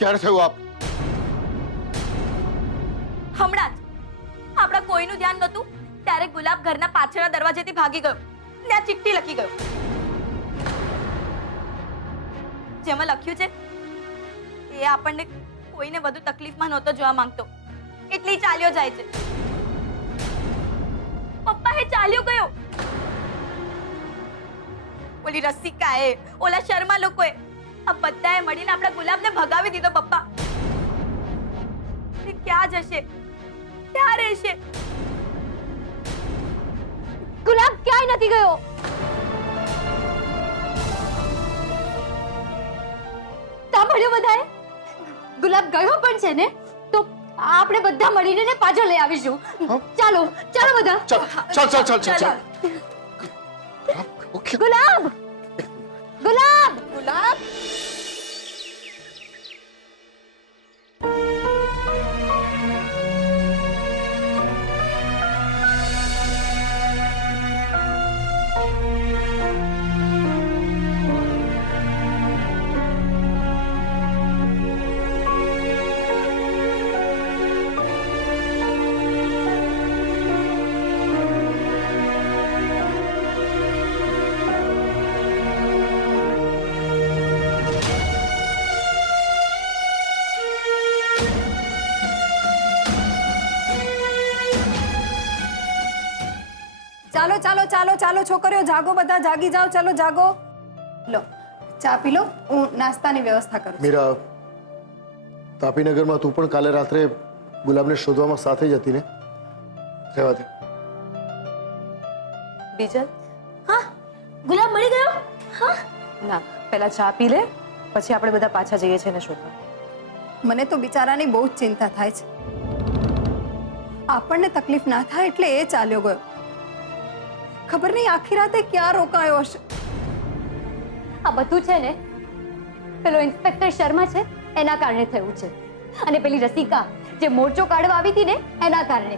ક્યારે થયું આપ? હમણાં જ આપણા કોઈનું ધ્યાન નહોતું ત્યારે ગુલાબ ઘરના પાછળના દરવાજેથી ભાગી ગયો ને આ ચિઠ્ઠી લખી ગયો. જેમાં લખ્યું છે એ આપણને કોઈને વધુ તકલીફમાં નહોતો જોવા માંગતો એટલે ચાલ્યો જાય છે. પપ્પા એ ચાલ્યો ગયો. ઓલી રસિકાએ, ઓલા શર્મા લોકોએ, આ બધાએ મળીને આપણા ગુલાબને ભગાવી દીધો. પપ્પા એ ક્યાં જશે, ક્યાં રહેશે? ગુલાબ ક્યાંય નથી ગયો. સાંભળ્યું બધાએ? ગુલાબ ગયો પણ છે ને તો આપણે બધા મળીને ને પાછો લઈ આવીશું. ચાલો ચાલો બધા. ચાલ ચાલ ચાલ ચાલ ચાલ ચાલ. ગુલાબ ગુલાબ ગુલાબ. ચાલો ચાલો ચાલો ચાલો છોકરીઓ, જાગો, બધા જાગી જાઓ. ચાલો જાગો. લો ચા પી લો, હું નાસ્તાની વ્યવસ્થા કરું છું. મીરા, તાપીનગરમાં તું પણ કાલે રાત્રે ગુલાબને શોધવામાં સાથે જ હતી ને? રહેવા દે. બીજલ, હા, ગુલાબ મળી ગયો? હા. ના, પહેલા ચા પી લે, પછી આપણે બધા પાછા જઈએ છીએ ને શોધવા. મને તો બિચારાની બહુ જ ચિંતા થાય છે. આપણને તકલીફ ના થાય એટલે એ ચાલ્યો ગયો. ખબર નહીં આખી રાતે ક્યાં રોકાયો હશે. આ બધું છે ને પેલો ઇન્સ્પેક્ટર શર્મા છે એના કારણે થયું છે, અને પેલી રસિકા જે મોરચો કાઢવા આવી હતી ને એના કારણે.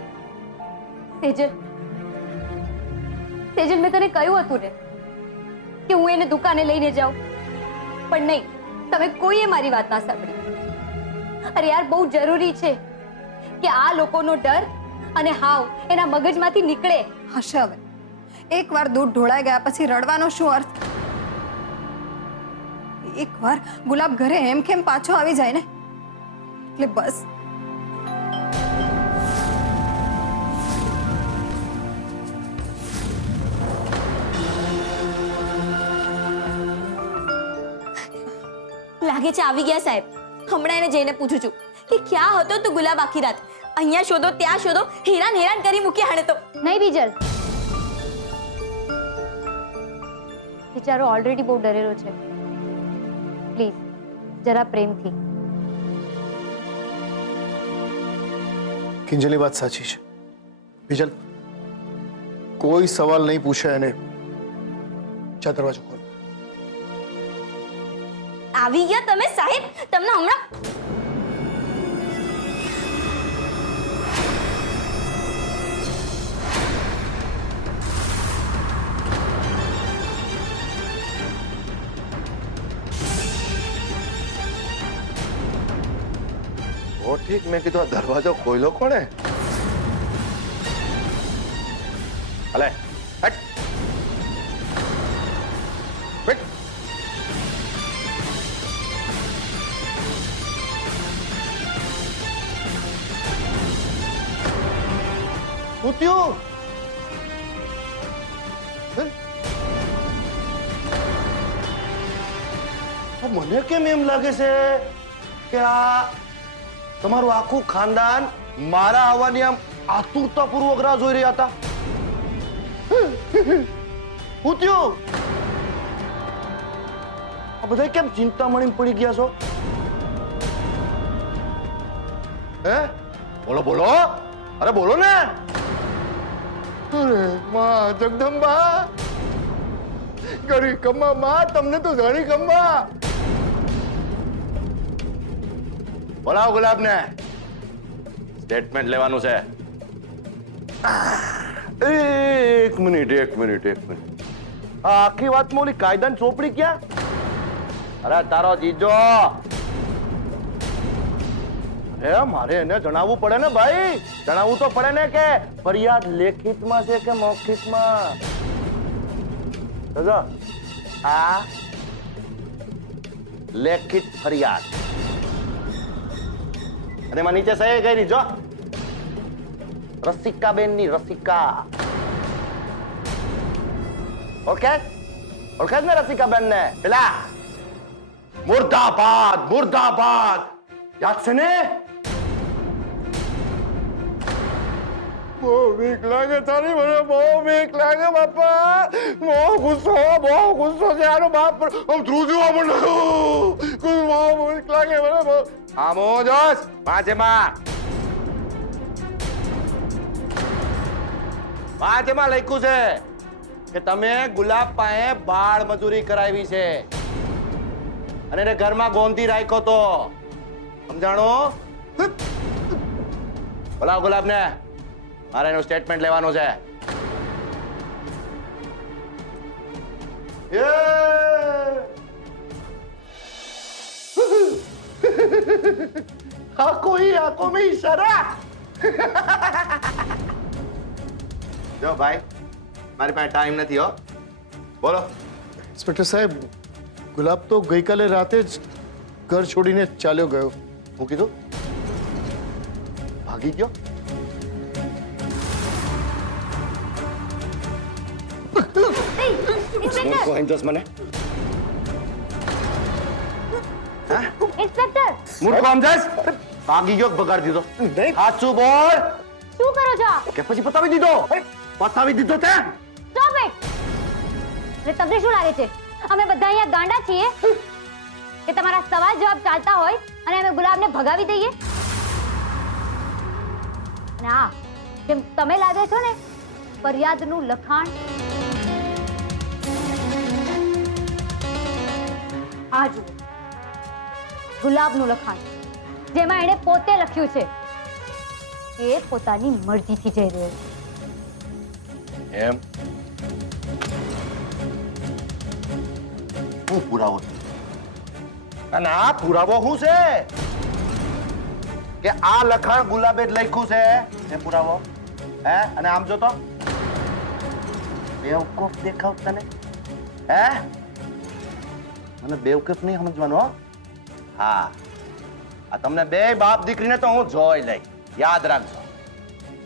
સેજલ, સેજલ, મેં તને કહ્યું હતું ને કે હું એને દુકાને લઈને જાઉં, પણ નહીં, તમે કોઈએ મારી વાત ના સાંભળી. અરે યાર, બહુ જરૂરી છે કે આ લોકોનો ડર અને હાવ એના મગજમાંથી નીકળે. હશે હવે. એકવાર દૂધ ઢોળાઈ ગયા પછી રડવાનો શું અર્થ? એકવાર ગુલાબ ઘરે એમ કેમ પાછો આવી જાય ને એટલે બસ. લાગે છે આવી ગયા સાહેબ. હમણાં એને જઈને પૂછું છું કે ક્યાં હતો તું ગુલાબ આખી રાત? અહીંયા શોધો, ત્યાં શોધો, હેરાન હેરાન કરી મૂકી હાણે તો. નહીં બીજલ, બિચારો ઓલરેડી બહુ ડરેલો છે. પ્લીઝ જરા પ્રેમથી. કિંજલની વાત સાચી છે. બીજલ, કોઈ સવાલ નહીં પૂછે એને. ચા દરવાજો ખોલ. આવી ગયા તમે સાહેબ? તમને હમણાં वो ठीक, मैं कीधु दरवाजो खोलो कोने? अले हट हट. उठ्यो. મને કેમ એમ લાગે છે કે આ તમારું આખું ખાનદાન મારા આવવાની આમ આતુરતાપૂર્વક રાહ જોઈ રહ્યા હતા? હું થયું? આ બધા કેમ ચિંતામણી પડી ગયા છો? હે? બોલો બોલો, અરે બોલો ને. અરે માં જગદંબા, ગરી કમ્મા માં, તમને તો ઘણી કમ્મા. બોલાવો ગુલાબને, સ્ટેટમેન્ટ લેવાનું છે. એક મિનિટ. આ આખી વાતમાં ઓલી કાયદાની ચોપડી ક્યાં? અરે તારો જીજો એ મારે એને જણાવવું પડે ને ભાઈ, જણાવવું તો પડે ને કે ફરિયાદ લેખિતમાં છે કે મૌખિકમાં. સમજો? આ લેખિત ફરિયાદ અને એમાં નીચે સહી કરી જો રસિકાબેન ની રસિકા. ઓળખે ઓળખે ને રસિકાબેન ને? પેલા મુર્દાબાદ મુર્દાબાદ યાદ છે ને? બહુ બીક લાગે તારી મને, બહુ બીક લાગે બાપા, બહુ ગુસ્સો છે આનો બાપ પર. હું ધ્રુજવા માંડ્યું, બહુ બીક લાગે મને બહુ. આમો જોશ પાંચમાં લખ્યું છે કે તમે ગુલાબ પાસે બાળ મજૂરી કરાવી છે અને એને ઘરમાં ગોંધી રાખ્યો તો. સમજાણો? બોલાવો ગુલાબ ને, મારે એનું સ્ટેટમેન્ટ લેવાનું છે. આંખો મેં ઈશારા. જો ભાઈ, મારી પાસે ટાઈમ નથી હો. બોલો. ઇન્સ્પેક્ટર સાહેબ, ગુલાબ તો ગઈકાલે રાતે જ ઘર છોડીને ચાલ્યો ગયો. હું કીધું? ભાગી ગયો? ઇન્સ્પેક્ટર મને ઇન્સ્પેક્ટર મૂર્ખો સમજાશ? ભાગી ગયો કે ભગાડી દીધો? સાચું બોલ. શું કરો છો આપ? કે પછી પતાવી દીધો? પતાવી દીધો તે? Stop it. એટલે તમને શું લાગે છે અમે બધા અહીંયા ગાંડા છીએ કે તમારા સવાલ જવાબ ચાલતા હોય અને અમે ગુલાબને ભગાવી દઈએ? અને હા, જેમ તમે લાગે છો ને ફરિયાદનું લખાણ, આ જુઓ ગુલાબનું લખાણ, જેમાં એણે પોતે લખ્યું છે કે પોતાની મરજીથી જઈ રહ્યો છે. એમ? હું પુરાવો છે? અને આ પુરાવો શું છે કે આ લખાણ ગુલાબે જ લખ્યું છે? એ પુરાવો હે? અને આમ જો તો બેવકૂફ દેખાવ તને? હે? મને બેવકૂફ નહીં સમજવાનું હો. હા, આ તમને બે બાપ દીકરીને તો હું જોઈ લઈ. યાદ રાખજો.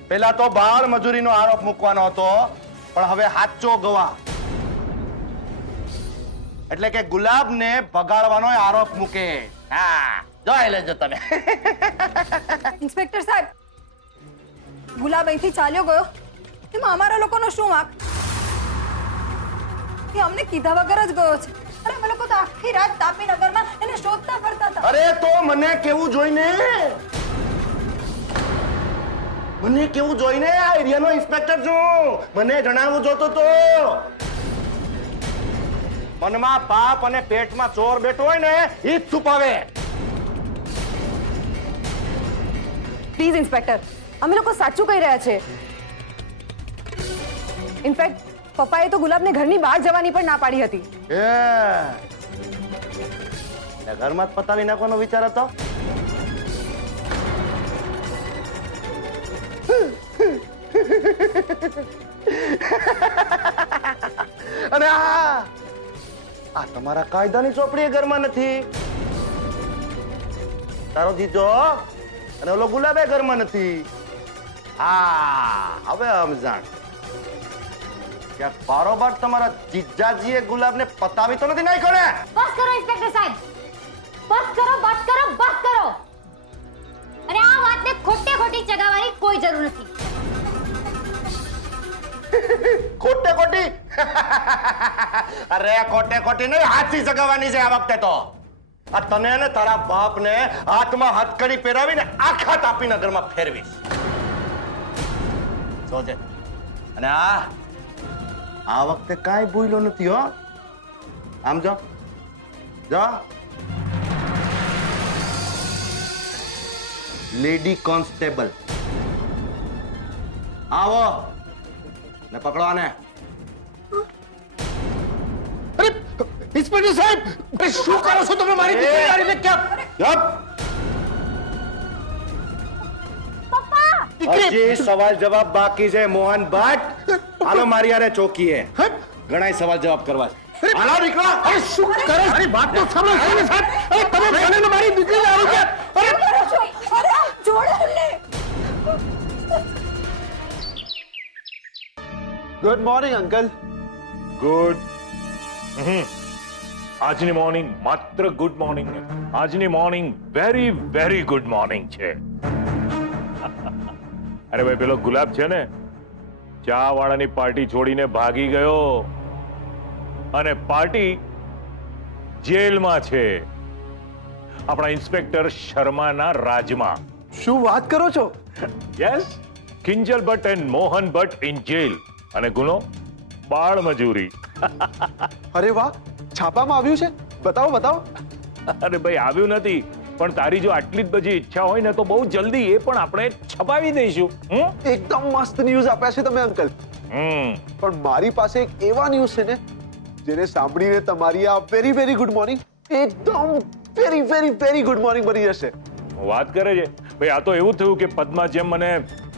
પેલા તો બાળ મજૂરીનો આરોપ મૂકવાનો હતો, પણ હવે સાચો ગવાહ એટલે કે ગુલાબને ભગાડવાનો આરોપ મૂકે. હા, જોઈ લેજો તમે. ઇન્સ્પેક્ટર સાહેબ, ગુલાબ અહીંથી ચાલ્યો ગયો એમાં અમારા લોકોનો શું વાંક? એ અમને કીધા વગર જ ગયો છે. અરે અમે લોકો તો આખી રાત તાપીનગરમાં એને શોધતા ફરતા હતા. અરે તો મને કેવું જોઈને, મને કેવું જોઈને આ એરિયાનો ઇન્સ્પેક્ટર છું, મને જણાવવું જોતો તો. મનમાં પાપ અને પેટમાં ચોર બેઠો હોય ને એ જ છુપાવે. પ્લીઝ ઇન્સ્પેક્ટર, અમે લોકો સાચું કહી રહ્યા છે. ઇનફેક્ટ પપ્પાએ તો ગુલાબને ઘરની બહાર જવાની પણ ના પાડી હતી. ઘરમાં જ પતાવી નાખવાનો વિચાર હતો? અને આ તમારા કાયદાની ચોપડી ઘરમાં નથી. તારો જીજો અને ઓલો ગુલાબે ઘરમાં નથી. હા, હવે સમજાણ. ક્યાંક બારોબાર તમારા જીજાજીએ ગુલાબને પતાવી તો નથી નાખ્યો ને? બસ કરો ઇન્સ્પેક્ટર સાહેબ, બસ કરો, બસ કરો, બસ કરો. અને આ વાતને ખોટે ખોટી ચગાવવાની કોઈ જરૂર નથી. ખોટે ખોટી? અરે ખોટે ખોટી નહીં, હાથથી સગાવાની છે આ વખતે તો. આ તને ને તારા બાપને હાથમાં હથકડી પહેરાવીને આખા તાપીનગરમાં ફેરવીશ. જોજે. અને આ વખતે કાંઈ ભૂલ્યો નથી હો. આમ જો જો, લેડી કોન્સ્ટેબલ આવો ને પકડો આને. અરે ઇન્સ્પેક્ટર સાહેબ, શું કરો છો તમે મારી દીકરી? ચૂપ! હજી સવાલ જવાબ બાકી છે મોહન ભટ્ટ. હાલો મારી યારે ચોકીએ. ઘણાય સવાલ જવાબ કરવા છે. હાલો દીકરા. અરે શું કરે મારી વાત તો સાંભળો સાહેબ. અરે તમે મને મારી દીકરી આવી ગયા. Good morning uncle. ગુડ આજની મોર્નિંગ માત્ર ગુડ મોર્નિંગ આજની morning very very good morning છે. અરે ભાઈ પેલો ગુલાબ છે ને ચા વાળાની પાર્ટી છોડીને ભાગી ગયો અને પાર્ટી જેલમાં છે આપણા ઇન્સ્પેક્ટર શર્માના રાજમાં. શું વાત કરો છો? Yes Kinjal Bhatt and Mohan Bhatt in jail અને ગુનો બાળ મજૂરી. અરે વાહ, છાપામાં આવ્યું છે? બતાવો બતાવો. અરે ભાઈ આવ્યું નથી પણ તારી જો આટલી જ બધી ઈચ્છા હોય ને તો બહુ જલ્દી એ પણ આપણે છપાવી દઈશું. એકદમ મસ્ત ન્યૂઝ આપ્યા છે તમે અંકલ. પણ મારી પાસે એક એવા ન્યૂઝ છે ને જેને સાંભળીને તમારી આ વેરી વેરી ગુડ મોર્નિંગ એકદમ very very very good morning બની જશે. વાત કરે છે ભાઈ આ તો એવું થયું કે પદ્મા જેમ મને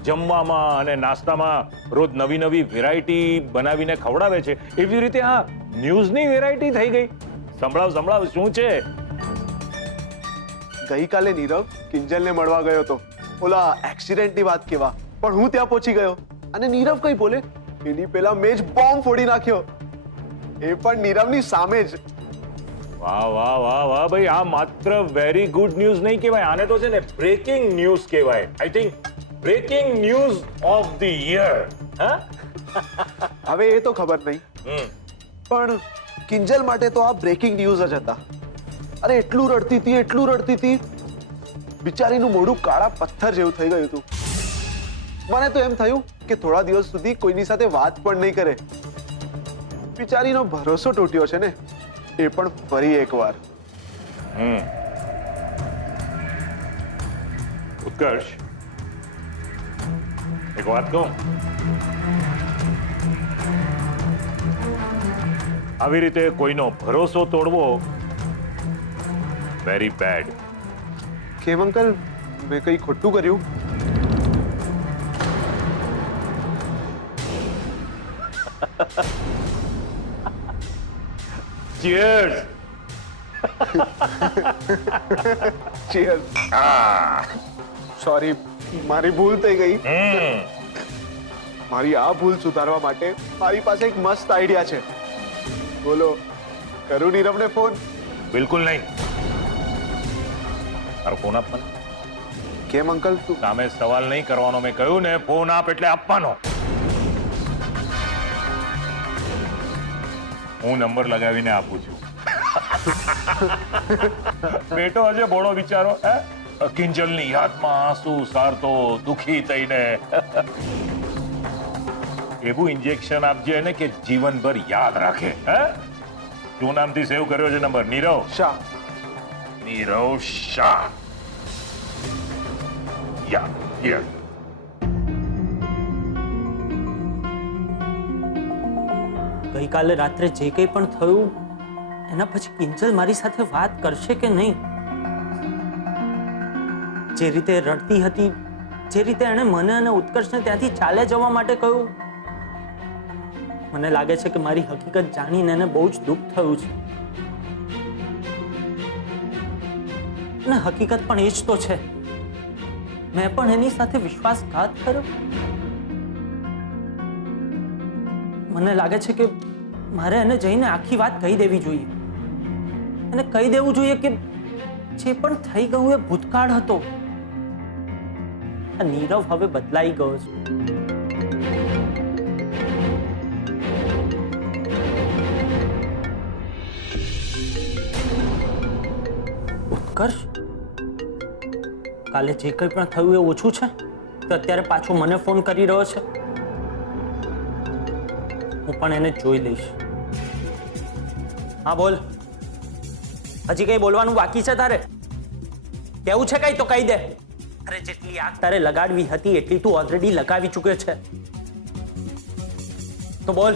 જમવામાં અને નાસ્તામાં રોજ નવી નવી વેરાયટી બનાવીને ખવડાવે છે એવી રીતે આ ન્યૂઝની વેરાયટી થઈ ગઈ. સંભળાવ શું છે? ગઈકાલે નીરવ કિંજલને મળવા ગયો હતો ઓલા એક્સિડન્ટની વાત કેવા, પણ હું ત્યાં પહોંચી ગયો અને નીરવ કઈ બોલે એની પેલા મેં જ બોમ્બ ફોડી નાખ્યો, એ પણ નીરવની સામે જ. વાહ વાહ વાહ વાહ ભાઈ આ માત્ર વેરી ગુડ ન્યૂઝ નહીં કહેવાય, આને તો છે ને બ્રેકિંગ ન્યૂઝ કહેવાય. I think breaking news of the year. હવે એ તો ખબર નહીં, પણ કિંજલ માટે તો આ બ્રેકિંગ ન્યૂઝ જ હતા. અરે એટલું રડતી હતી બિચારીનું મોઢું કાળા પથ્થર જેવું થઈ ગયું હતું. મને તો એમ થયું કે થોડા દિવસ સુધી કોઈની સાથે વાત પણ નહીં કરે. બિચારીનો ભરોસો તૂટ્યો છે ને, એ પણ ફરી એકવાર. ઉત્કર્ષ એક વાત કહું, આવી રીતે કોઈનો ભરોસો તોડવો વેરી બેડ. કેમ અંકલ, મેં કઈ ખોટું કર્યું? ચીયર્સ. ચીયર્સ. સોરી, મારી ભૂલ થઈ ગઈ. મારી આ ભૂલ સુધારવા માટે મારી પાસે એક મસ્ત આઈડિયા છે. બોલો, કરું નીરવને ફોન? બિલકુલ નહીં. તારો ફોન આપ મને. કેમ અંકલ? સામે સવાલ નહીં કરવાનો મેં કહ્યું ને, ફોન આપ એટલે આપવાનો. હું નંબર લગાવીને આપું છું. બેટો હજે ભોળો વિચારો કિંજલની યાદમાં આંસુ સારતો દુખી થઈને એવું ઇન્જેક્શન આપજે એને કે જીવનભર યાદ રાખે. શું નામથી સેવ કર્યો છે નંબર? નીરવ શાહ. નીરવ શાહ. યા ગઈકાલે રાત્રે જે કંઈ પણ થયું એના પછી કિંજલ મારી સાથે વાત કરશે કે નહીં? જે રીતે રડતી હતી, જે રીતે એણે મને અને ઉત્કર્ષને ત્યાંથી ચાલે જવા માટે કહ્યું, મને લાગે છે કે મારી હકીકત જાણીને એને બહુ જ દુઃખ થયું છે. અને હકીકત પણ એ જ તો છે, મેં પણ એની સાથે વિશ્વાસઘાત કર્યો. મને લાગે છે કે મારે એને જઈને આખી વાત કહી દેવી જોઈએ. એને કહી દેવું જોઈએ કે જે પણ થઈ ગયું એ ભૂતકાળ હતો. આ નીરવ હવે બદલાઈ ગયો છે. ઉત્કર્ષ, કાલે જે કંઈ પણ થયું એ ઓછું છે તો અત્યારે પાછો મને ફોન કરી રહ્યો છે. હું પણ એને જોઈ લઈશ. હા બોલ, હજી કઈ બોલવાનું બાકી છે તારે? કેવું છે કઈ તો કહી દે. અરે જેટલી આગ તારે લગાડવી હતી એટલી તું ઓલરેડી લગાવી ચૂક્યો છે. તો બોલ,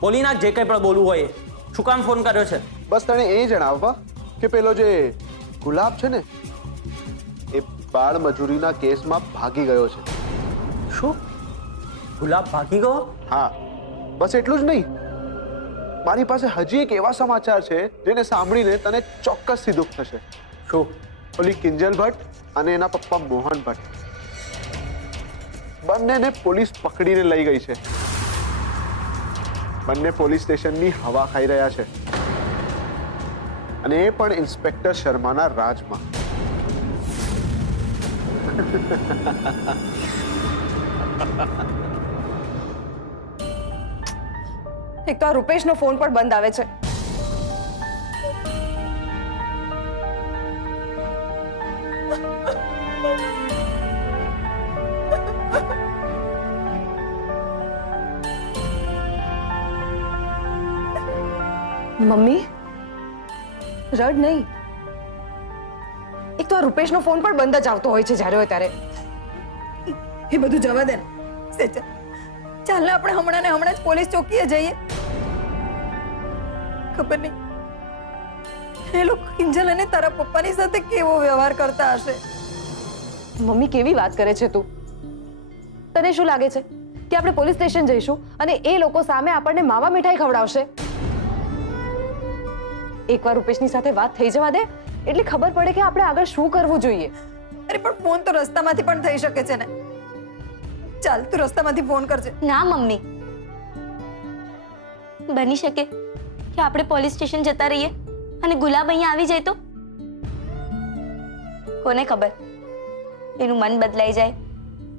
બોલી નાખ જે કંઈ પણ બોલવું હોય. શું કામ ફોન કર્યો છે? બસ તને એ જણાવવા કે પેલો જે ગુલાબ છે ને એ બાળ મજૂરીના કેસમાં ભાગી ગયો છે. શું ગુલાબ ભાગી ગયો? હા, બસ એટલું જ નહીં, મારી પાસે હજી એક એવા સમાચાર છે જેને સાંભળીને તને ચોક્કસથી દુઃખ થશે. શું? ઓલી કિંજલ ભટ્ટ અને એના પપ્પા મોહન ભટ્ટ બંનેને પોલીસ પકડીને લઈ ગઈ છે. બંને પોલીસ સ્ટેશનની હવા ખાઈ રહ્યા છે, અને એ પણ ઇન્સ્પેક્ટર શર્માના રાજમાં. એક તો આ રૂપેશનો ફોન પણ બંધ આવે છે. મમ્મી રડ નહીં. એક તો આ રૂપેશનો ફોન પણ બંધ જ આવતો હોય છે જ્યારે હોય ત્યારે. એ બધું જવા દે ને સેજલ. ચાલ ને આપણે હમણાં ને હમણાં જ પોલીસ ચોકીએ જઈએ. ખબર નહીં એ લોકો કિંજલ અને તારા પપ્પાની સાથે કેવો વ્યવહાર કરતા હશે. મમ્મી કેવી વાત કરે છે તું? તને શું લાગે છે કે આપણે પોલીસ સ્ટેશન જઈશું અને એ લોકો સામે આપણને માવા મીઠાઈ ખવડાવશે? એકવાર રૂપેશની સાથે વાત થઈ જવા દે એટલે ખબર પડે કે આપણે આગળ શું કરવું જોઈએ. અરે પણ ફોન તો રસ્તામાંથી પણ થઈ શકે છે ને. ચાલ તું રસ્તામાંથી ફોન કરજે. ના મમ્મી, બની શકે કે આપણે પોલીસ સ્ટેશન જતા રહીએ અને ગુલાબ અહીંયા આવી જાય તો? કોને ખબર, એનું મન બદલાઈ જાય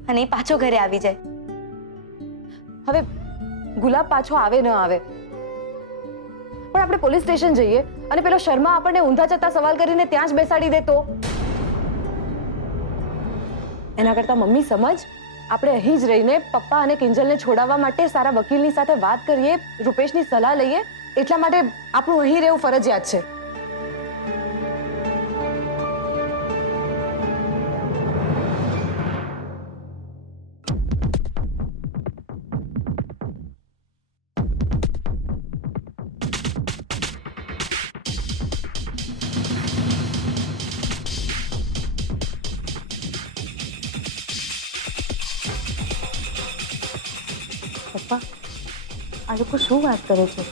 અને એ પાછો ઘરે આવી જાય. હવે ગુલાબ પાછો આવે ન આવે, પણ આપણે પોલીસ સ્ટેશન જઈએ અને પેલો શર્મા આપણને ઊંધા જતા સવાલ કરીને ત્યાં જ બેસાડી દે તો? એના કરતા મમ્મી સમજ, આપણે અહીં જ રહીને પપ્પા અને કિંજલને છોડાવવા માટે સારા વકીલની સાથે વાત કરીએ, રૂપેશની સલાહ લઈએ. એટલા માટે આપણું અહીં રહેવું ફરજિયાત છે. પપ્પા, આ લોકો શું વાત કરે છે?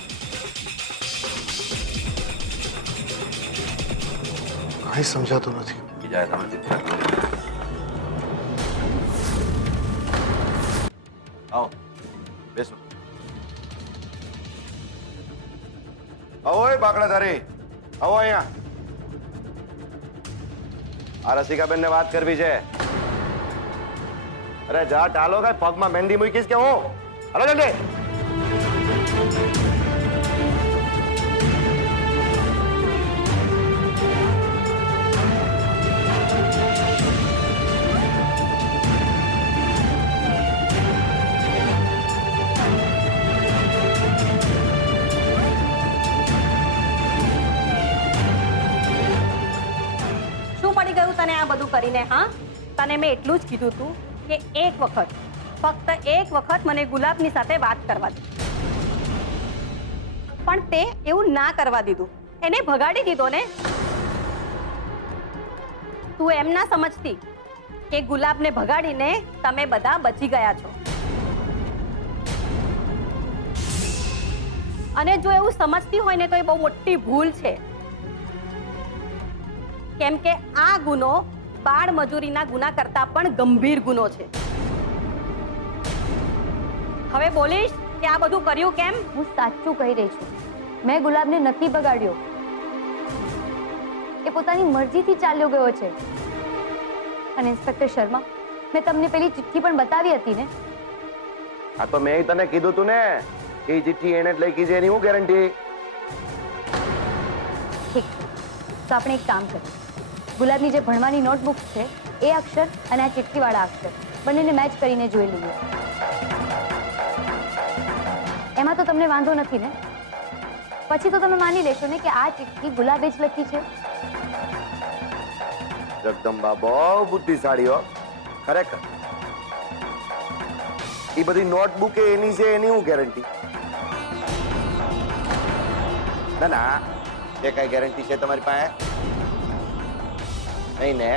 કાંઈ સમજાતું નથી. બીજા તમે આવો બેસો. ઓય બાકડાધારી, આવો અહીંયા. આ રસિકાબેન ને વાત કરવી છે. અરે જા ટાલો, કઈ પગમાં મહેંદી મૂકીશ કે હું? હાલો જલ્દી. શું પડી ગયું તને આ બધું કરીને? હા, તને મેં એટલું જ કીધું તું કે એક વખત, ફક્ત એક વખત મને ગુલાબની સાથે વાત કરવા દે, પણ તે એવું ના કરવા દીધું. એને ભગાડી દીધો ને. તું એમ ના સમજતી કે ગુલાબને ભગાડીને તમે બધા બચી ગયા છો. અને જો એવું સમજતી હોય ને તો એ બહુ મોટી ભૂલ છે. કેમ કે આ ગુનો બાળ મજૂરીના ગુના કરતા પણ ગંભીર ગુનો છે. હવે બોલીશ કે આ બધું કર્યું કેમ? હું સાચું કહી રહી છું. મેં ગુલાબને નથી બગાડ્યો. એ પોતાની મરજીથી ચાલ્યો ગયો છે. અને ઇન્સ્પેક્ટર શર્મા, મેં તમને પેલી ચિઠ્ઠી પણ બતાવી હતી ને. આ તો મેં તને કીધું તું ને કે એ ચિઠ્ઠી એને જ લખી છે, એની હું ગેરંટી? ઠીક છે, તો આપણે એક કામ કરીએ. ગુલાબની જે ભણવાની નોટબુક છે એ અક્ષર અને આ ચિઠ્ઠીવાળા અક્ષર બંનેને મેચ કરીને જોઈ લઈએ. એમાં તો તમને વાંધો નથી ને? પછી તો તમે માની લેશો ને કે આ ચિઠ્ઠી ગુલાબે જ લખી છે. જગદંબા બહુ બુદ્ધિશાળી હો, ખરેખર. એ બધી નોટબુક એની છે, એની હું ગેરંટી? ના ના, એ કઈ ગેરંટી છે તમારી પાસે? નહીં ને?